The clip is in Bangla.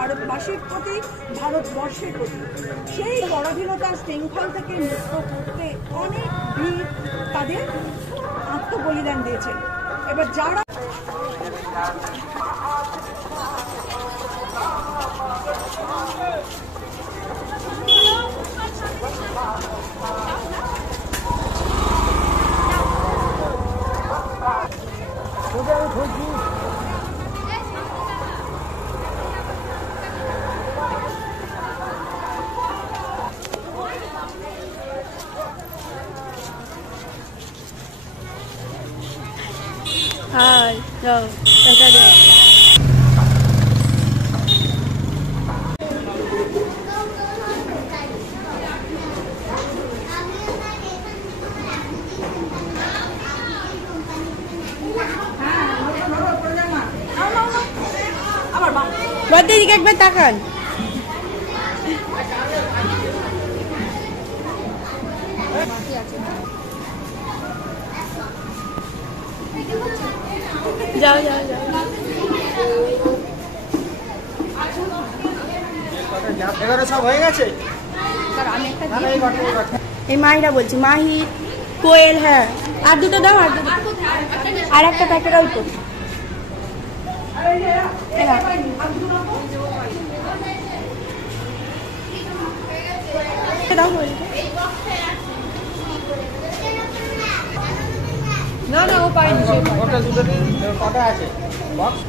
ভারতবাসীর প্রতি, ভারতবর্ষের প্রতি। সেই পরাধীনতার শৃঙ্খল থেকে মুক্ত করতে অনেক বীর তাদের আত্মবলিদান দিয়েছেন। এবার যারা Hi, go. Take it out. বড় দিকে একবার তাকান। যাও যাও যাও। এবারে সব হয়ে গেছে। এই মাহিরা বলছি, মাহি কোয়েল। হ্যাঁ, আর দুটো দাও, আর দুটো, আর একটা প্যাকেট অল্প দাও। না না, ও পারেনি। কটা আছে বক্স?